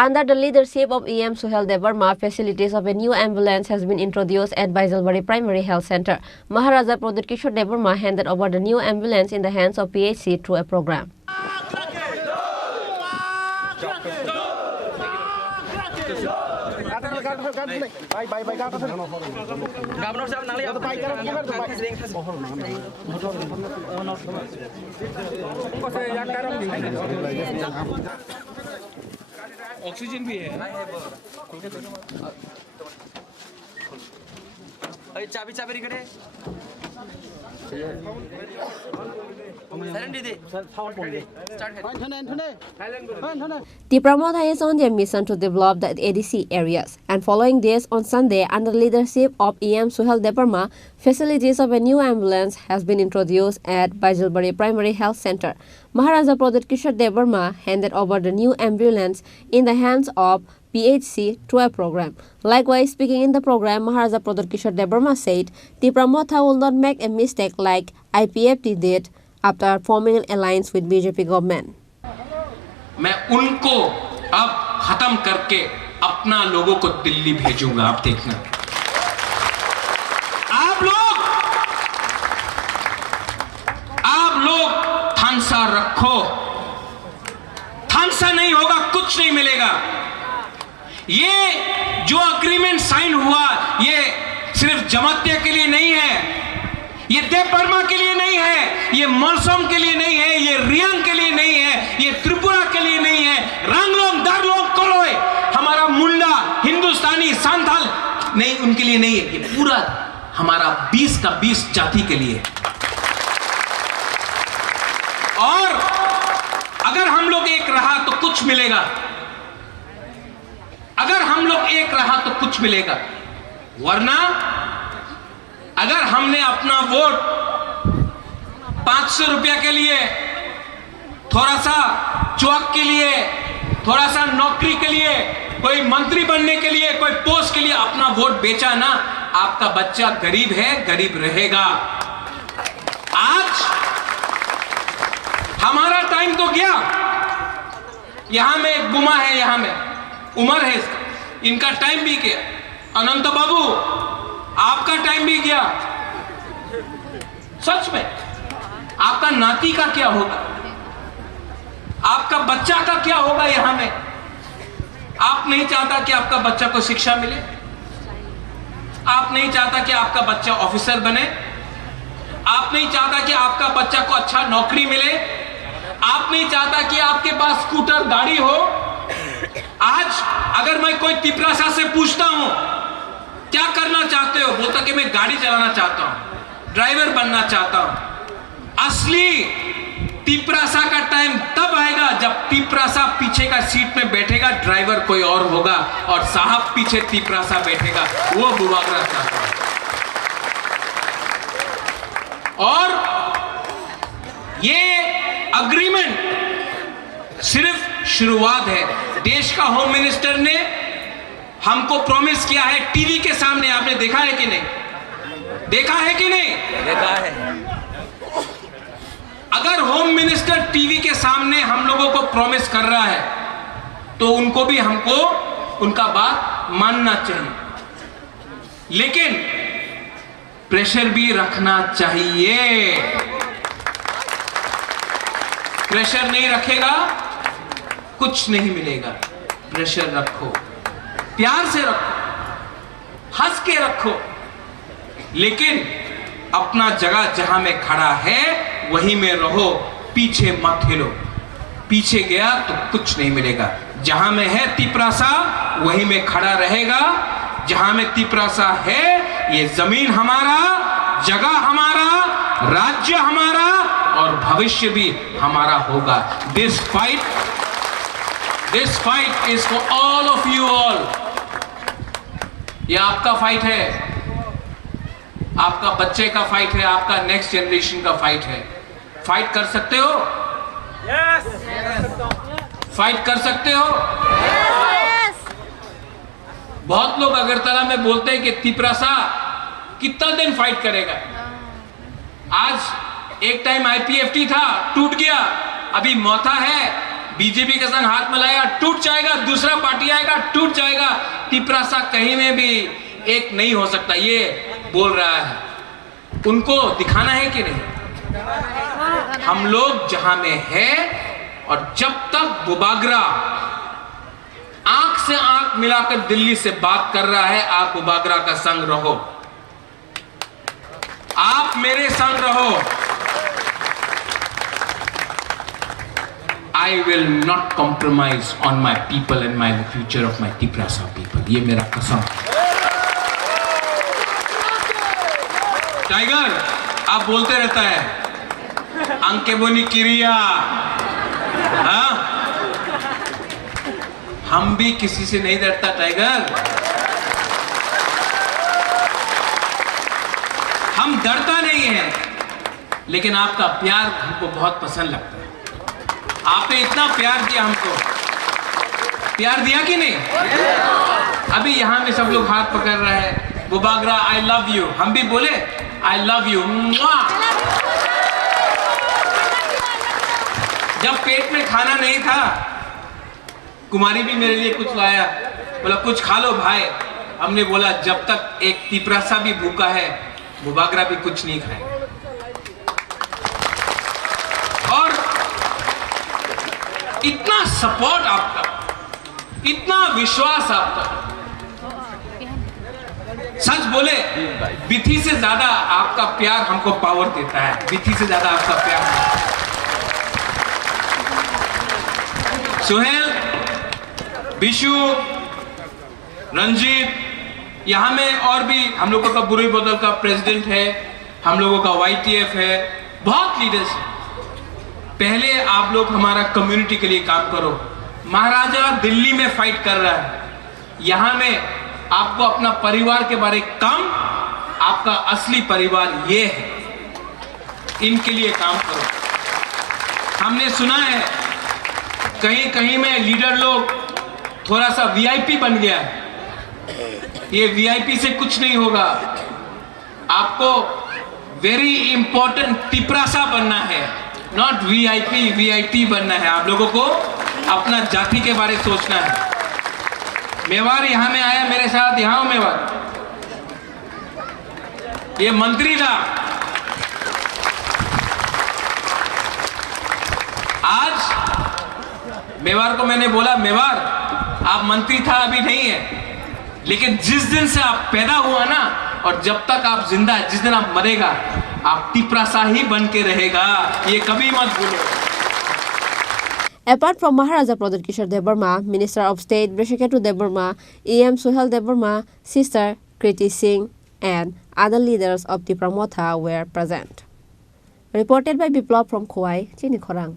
Under the leadership of EM Suhel Devarma, facilities of a new ambulance has been introduced at Baijalbari Primary Health Center. Maharaja Pradut Kishore Devarma handed over the new ambulance in the hands of PHC through a program. Oxygen भी है। चाबी चाबी रिकड़े The promoter is on their mission to develop the ADC areas, and following this, on Sunday, under the leadership of EM Suhel Devarma, facilities of a new ambulance has been introduced at Baijalbari Primary Health Center. Maharaja Pradut Kishore Devarma handed over the new ambulance in the hands of PHC through a program. Likewise, speaking in the program, Maharaja Pradut Kishore Devarma said the promoter will not make a mistake like IPFT did after forming an alliance with BJP government. मैं उनको अब खत्म करके अपना लोगों को दिल्ली भेजूंगा। आप देखना, आप लोग थानसा रखो, थानसा नहीं होगा, कुछ नहीं मिलेगा। ये जो अग्रीमेंट साइन हुआ, ये सिर्फ जमातिया के लिए नहीं है, ये देवबर्मा के लिए नहीं है, ये मौसम के लिए नहीं है, ये रियांग के लिए नहीं है, ये त्रिपुरा के लिए नहीं है, रंगलोंग, दारलोंग, कोलोय, हमारा मुंडा, हिंदुस्तानी, सांथाल नहीं, उनके लिए नहीं है, ये पूरा हमारा 20 का 20 जाति के लिए। और अगर हम लोग एक रहा तो कुछ मिलेगा, अगर हम लोग एक रहा तो कुछ मिलेगा, वरना अगर हमने अपना वोट 500 रुपया के लिए, थोड़ा सा चौक के लिए, थोड़ा सा नौकरी के लिए, कोई मंत्री बनने के लिए, कोई पोस्ट के लिए अपना वोट बेचा ना, आपका बच्चा गरीब है, गरीब रहेगा। आज हमारा टाइम तो गया, यहां में एक गुमा है, यहां में उमर है इसका, इनका टाइम भी गया। अनंत बाबू, आपका टाइम भी गया। सच में आपका नाती का क्या होगा, आपका बच्चा का क्या होगा यहां में? आप नहीं चाहता कि आपका बच्चा को शिक्षा मिले, आप नहीं चाहता कि आपका बच्चा ऑफिसर बने, आप नहीं चाहता कि आपका बच्चा को अच्छा नौकरी मिले, आप नहीं चाहता कि आपके पास स्कूटर गाड़ी हो। आज अगर मैं कोई तिपरासा से पूछता हूं क्या करना चाहते हो, बोलता कि मैं गाड़ी चलाना चाहता हूं, ड्राइवर बनना चाहता हूं। असली तिपरासा का टाइम तब आएगा जब तिपरासा पीछे का सीट में बैठेगा, ड्राइवर कोई और होगा, और साहब पीछे तिपरासा बैठेगा, वो बुवागरा चाहता है। और ये अग्रीमेंट सिर्फ शुरुआत है। देश का होम मिनिस्टर ने हमको प्रॉमिस किया है टीवी के सामने, आपने देखा है कि नहीं? देखा है कि नहीं? देखा है। अगर होम मिनिस्टर टीवी के सामने हम लोगों को प्रॉमिस कर रहा है तो उनको भी हमको उनका बात मानना चाहिए, लेकिन प्रेशर भी रखना चाहिए। प्रेशर नहीं रखेगा कुछ नहीं मिलेगा। प्रेशर रखो, प्यार से रखो, हंस के रखो, लेकिन अपना जगह जहां में खड़ा है वहीं में रहो, पीछे मत हिलो। पीछे गया तो कुछ नहीं मिलेगा। जहां में है तिपरासा वहीं में खड़ा रहेगा। जहां में तिपरासा है, ये जमीन हमारा, जगह हमारा, राज्य हमारा और भविष्य भी हमारा होगा। This fight is for all of you all. ये आपका फाइट है, आपका बच्चे का फाइट है, आपका नेक्स्ट जनरेशन का फाइट है। फाइट कर सकते हो? यस। फाइट कर सकते हो? बहुत लोग अगरतला में बोलते हैं कि तिपरासा कितना दिन फाइट करेगा। आज एक टाइम आईपीएफटी था, टूट गया, अभी मौथा है, बीजेपी के संग हाथ मिलाएगा टूट जाएगा, दूसरा पार्टी आएगा टूट जाएगा, तिपरासा कहीं में भी एक नहीं हो सकता, ये बोल रहा है। उनको दिखाना है कि नहीं? हम लोग जहां में है, और जब तक बुबागरा आंख से आंख मिलाकर दिल्ली से बात कर रहा है, आप बुबागरा का संग रहो, आप मेरे संग रहो। I will not compromise on my people and my future of my Tiprasa people. ये मेरा कसम। टाइगर आप बोलते रहता है अंके बोनी किरिया, हाँ? हम भी किसी से नहीं डरता टाइगर, हम डरता नहीं है, लेकिन आपका प्यार हमको बहुत पसंद लगता है। आपने इतना प्यार दिया हमको, प्यार दिया कि नहीं? अभी यहां में सब लोग हाथ पकड़ रहे हैं, बुबागरा आई लव यू, हम भी बोले आई लव यू। जब पेट में खाना नहीं था, कुमारी भी मेरे लिए कुछ लाया, बोला कुछ खा लो भाई। हमने बोला जब तक एक तिपरासा भी भूखा है, बुबागरा भी कुछ नहीं खाए। और इतना सपोर्ट आपका, इतना विश्वास आपका, सच बोले विधि से ज्यादा आपका प्यार हमको पावर देता है, विधि से ज्यादा आपका प्यार। सुहेल, विशु, रंजीत, यहां में और भी हम लोगों का बुरी बोतल का प्रेसिडेंट है, हम लोगों का YTF है, बहुत लीडर्स हैं। पहले आप लोग हमारा कम्युनिटी के लिए काम करो। महाराजा दिल्ली में फाइट कर रहा है, यहां में आपको अपना परिवार के बारे कम, आपका असली परिवार ये है, इनके लिए काम करो। हमने सुना है कहीं कहीं में लीडर लोग थोड़ा सा VIP बन गया है, ये VIP से कुछ नहीं होगा। आपको वेरी इंपॉर्टेंट तिपरासा बनना है, नॉट VIP बनना है। आप लोगों को अपना जाति के बारे सोचना है। मेवाड़ यहां में आया मेरे साथ, यहां मेवाड़, ये मंत्री था, आज मेवाड़ को मैंने बोला मेवाड़ आप मंत्री था अभी नहीं है, लेकिन जिस दिन से आप पैदा हुआ ना, और जब तक आप जिंदा है, जिस दिन आप मरेगा, आप तिपरासा ही बन के रहेगा, ये कभी मत भूलो। Apart from Maharaja Pradhat Kishore Devarma, Minister of State Brishiketu Devarma, EM Suhel Devarma, Sister Kriti Singh, and other leaders of the Pramotha were present. Reported by Biplop from Khowai, Chini Khorang.